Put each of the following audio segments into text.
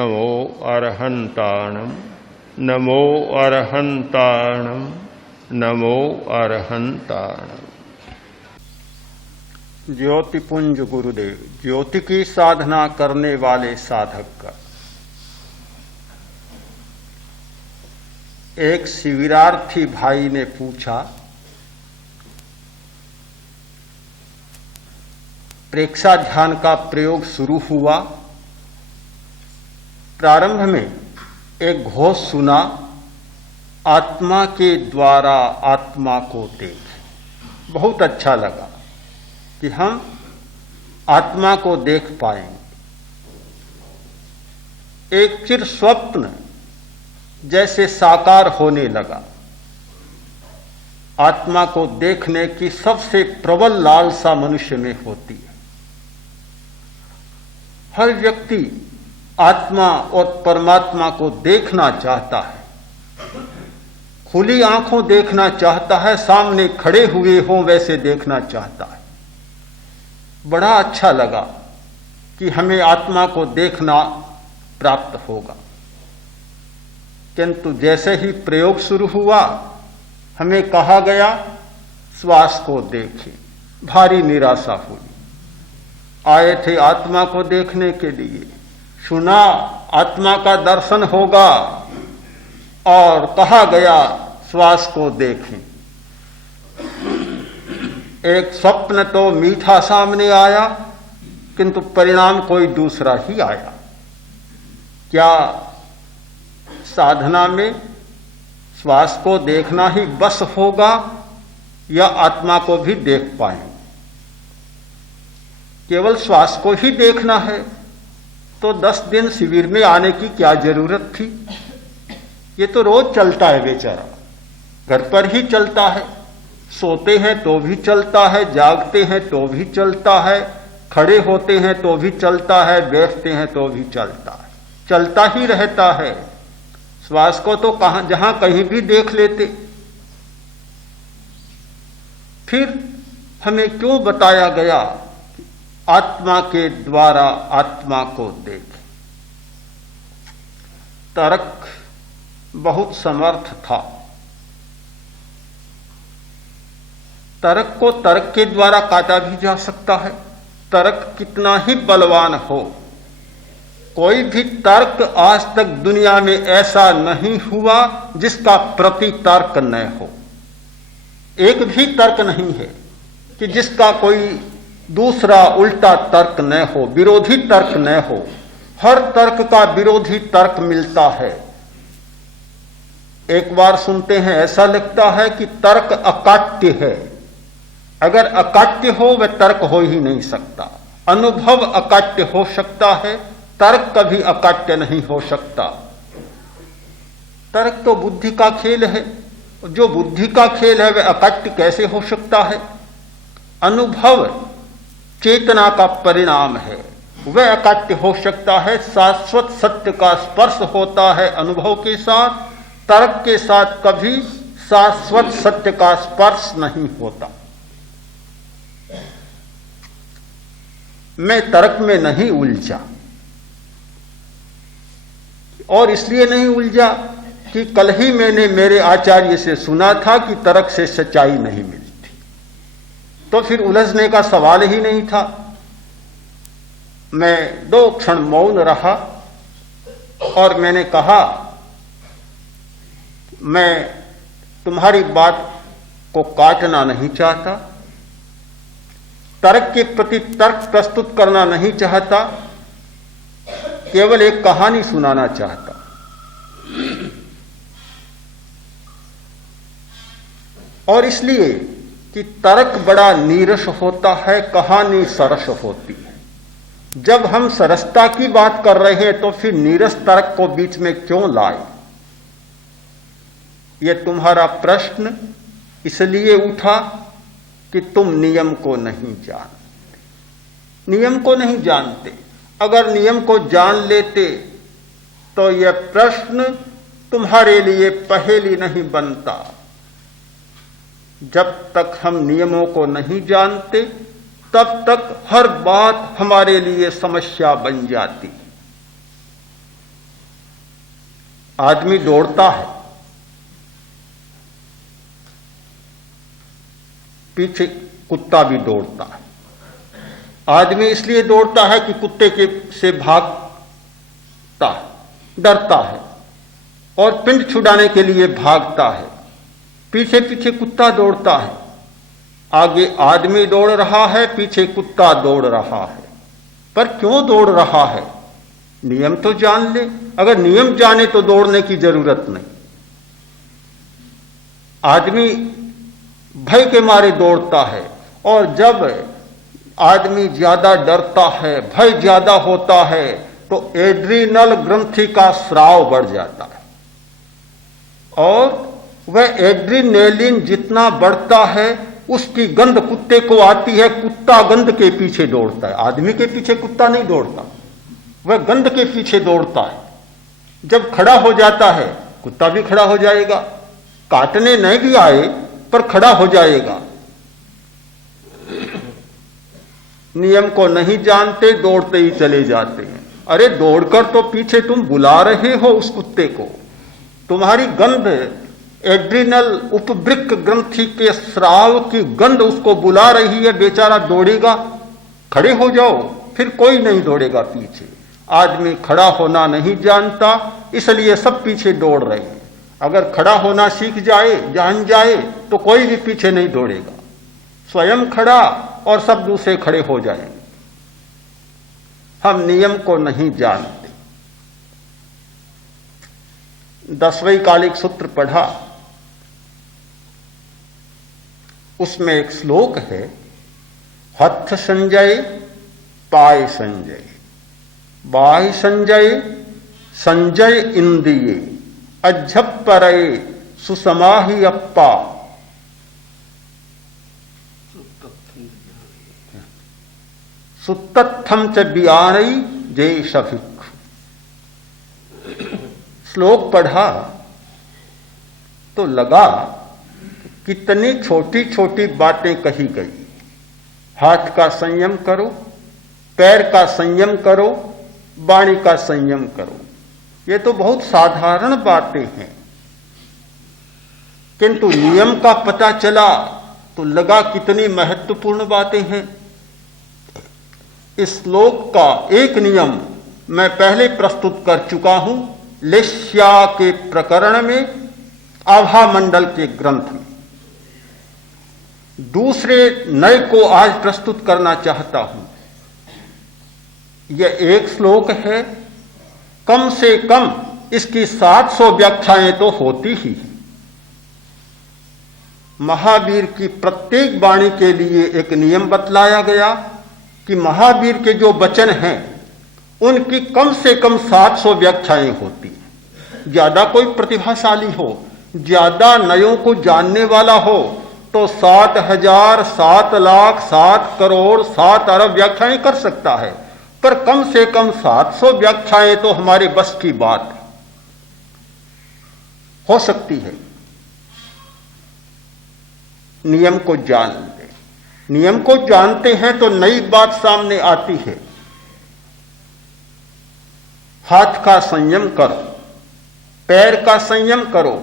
नमो अरहन्ताणं नमो अरहन्ताणं नमो अरहन्ताणं। ज्योतिपुंज गुरुदेव, ज्योति की साधना करने वाले साधक का। एक शिविरार्थी भाई ने पूछा, प्रेक्षा ध्यान का प्रयोग शुरू हुआ। प्रारंभ में एक घोष सुना, आत्मा के द्वारा आत्मा को देख। बहुत अच्छा लगा कि हम आत्मा को देख पाएंगे। एक चिर स्वप्न जैसे साकार होने लगा। आत्मा को देखने की सबसे प्रबल लालसा मनुष्य में होती है। हर व्यक्ति आत्मा और परमात्मा को देखना चाहता है, खुली आंखों देखना चाहता है, सामने खड़े हुए हों वैसे देखना चाहता है। बड़ा अच्छा लगा कि हमें आत्मा को देखना प्राप्त होगा। किंतु जैसे ही प्रयोग शुरू हुआ, हमें कहा गया श्वास को देखें। भारी निराशा हुई। आए थे आत्मा को देखने के लिए, सुना आत्मा का दर्शन होगा और कहा गया श्वास को देखें। एक स्वप्न तो मीठा सामने आया, किंतु परिणाम कोई दूसरा ही आया। क्या साधना में श्वास को देखना ही बस होगा या आत्मा को भी देख पाएंगे? केवल श्वास को ही देखना है तो 10 दिन शिविर में आने की क्या जरूरत थी? ये तो रोज चलता है बेचारा, घर पर ही चलता है। सोते हैं तो भी चलता है, जागते हैं तो भी चलता है, खड़े होते हैं तो भी चलता है, बैठते हैं तो भी चलता है, चलता ही रहता है। श्वास को तो जहां कहीं भी देख लेते। फिर हमें क्यों बताया गया आत्मा के द्वारा आत्मा को देख? तर्क बहुत समर्थ था। तर्क को तर्क के द्वारा काटा भी जा सकता है। तर्क कितना ही बलवान हो, कोई भी तर्क आज तक दुनिया में ऐसा नहीं हुआ जिसका प्रति तर्क न हो। एक भी तर्क नहीं है कि जिसका कोई दूसरा उल्टा तर्क न हो, विरोधी तर्क न हो। हर तर्क का विरोधी तर्क मिलता है। एक बार सुनते हैं ऐसा लगता है कि तर्क अकाट्य है। अगर अकाट्य हो वह तर्क हो ही नहीं सकता। अनुभव अकाट्य हो सकता है, तर्क कभी अकाट्य नहीं हो सकता। तर्क तो बुद्धि का खेल है। जो बुद्धि का खेल है वह अकाट्य कैसे हो सकता है? अनुभव चेतना का परिणाम है, वह अकाट्य हो सकता है। शाश्वत सत्य का स्पर्श होता है अनुभव के साथ। तर्क के साथ कभी शाश्वत सत्य का स्पर्श नहीं होता। मैं तर्क में नहीं उलझा, और इसलिए नहीं उलझा कि कल ही मैंने मेरे आचार्य से सुना था कि तर्क से सच्चाई नहीं मिलती, तो फिर उलझने का सवाल ही नहीं था। मैं 2 क्षण मौन रहा और मैंने कहा, मैं तुम्हारी बात को काटना नहीं चाहता, तर्क के प्रति तर्क प्रस्तुत करना नहीं चाहता, केवल एक कहानी सुनाना चाहता। और इसलिए कि तर्क बड़ा नीरस होता है, कहानी सरस होती है। जब हम सरसता की बात कर रहे हैं तो फिर नीरस तर्क को बीच में क्यों लाए? यह तुम्हारा प्रश्न इसलिए उठा कि तुम नियम को नहीं जानते। नियम को नहीं जानते। अगर नियम को जान लेते तो यह प्रश्न तुम्हारे लिए पहेली नहीं बनता। जब तक हम नियमों को नहीं जानते तब तक हर बात हमारे लिए समस्या बन जाती। आदमी दौड़ता है, पीछे कुत्ता भी दौड़ता है। आदमी इसलिए दौड़ता है कि कुत्ते के से भागता है, डरता है और पिंड छुड़ाने के लिए भागता है। पीछे पीछे कुत्ता दौड़ता है, आगे आदमी दौड़ रहा है, पीछे कुत्ता दौड़ रहा है। पर क्यों दौड़ रहा है? नियम तो जान ले। अगर नियम जाने तो दौड़ने की जरूरत नहीं। आदमी भय के मारे दौड़ता है, और जब आदमी ज्यादा डरता है, भय ज्यादा होता है, तो एड्रीनल ग्रंथि का स्राव बढ़ जाता है, और वह एड्रीनेलिन जितना बढ़ता है उसकी गंध कुत्ते को आती है। कुत्ता गंध के पीछे दौड़ता है, आदमी के पीछे कुत्ता नहीं दौड़ता, वह गंध के पीछे दौड़ता है। जब खड़ा हो जाता है, कुत्ता भी खड़ा हो जाएगा, काटने नहीं भी आए पर खड़ा हो जाएगा। नियम को नहीं जानते, दौड़ते ही चले जाते हैं। अरे दौड़कर तो पीछे तुम बुला रहे हो उस कुत्ते को, तुम्हारी गंध एड्रिनल उपवृक्क ग्रंथि के स्राव की गंध उसको बुला रही है, बेचारा दौड़ेगा। खड़े हो जाओ, फिर कोई नहीं दौड़ेगा पीछे। आदमी खड़ा होना नहीं जानता, इसलिए सब पीछे दौड़ रहे हैं। अगर खड़ा होना सीख जाए, जान जाए, तो कोई भी पीछे नहीं दौड़ेगा। स्वयं खड़ा और सब दूसरे खड़े हो जाएंगे। हम नियम को नहीं जानते। 10वें कालिक सूत्र पढ़ा, उसमें एक श्लोक है, हथ संजय पाय संजय, बाह्य संजय संजय इंद्रिये, अज्झपरये सुसमाहि अप्पा, सुतत्थम च बियाणई जय सभिक। श्लोक पढ़ा तो लगा कितनी छोटी छोटी बातें कही गई। हाथ का संयम करो, पैर का संयम करो, वाणी का संयम करो। ये तो बहुत साधारण बातें हैं, किंतु नियम का पता चला तो लगा कितनी महत्वपूर्ण बातें हैं। इस श्लोक का एक नियम मैं पहले प्रस्तुत कर चुका हूं, लेस्या के प्रकरण में, आभा मंडल के ग्रंथ में। दूसरे नए को आज प्रस्तुत करना चाहता हूं। यह एक श्लोक है, कम से कम इसकी 700 व्याख्याएं तो होती ही हैं। महावीर की प्रत्येक वाणी के लिए एक नियम बतलाया गया कि महावीर के जो वचन हैं उनकी कम से कम 700 व्याख्याएं होती हैं। ज्यादा कोई प्रतिभाशाली हो, ज्यादा नयों को जानने वाला हो तो 7,000, 7 लाख, 7 करोड़, 7 अरब व्याख्याएं कर सकता है, पर कम से कम 700 व्याख्याएं तो हमारे बस की बात हो सकती है। नियम को जान ले। नियम को जानते हैं तो नई बात सामने आती है। हाथ का संयम करो, पैर का संयम करो,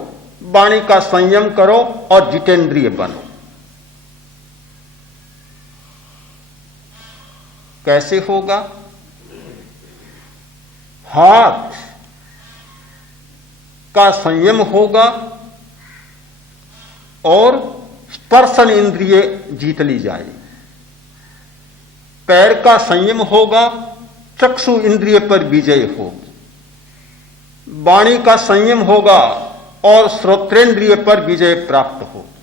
वाणी का संयम करो और जितेंद्रिय बनो। कैसे होगा? हाथ का संयम होगा और स्पर्शन इंद्रिय जीत ली जाए। पैर का संयम होगा, चक्षु इंद्रिय पर विजय होगी। वाणी का संयम होगा और श्रोत्रेंद्रिय पर विजय प्राप्त होगी।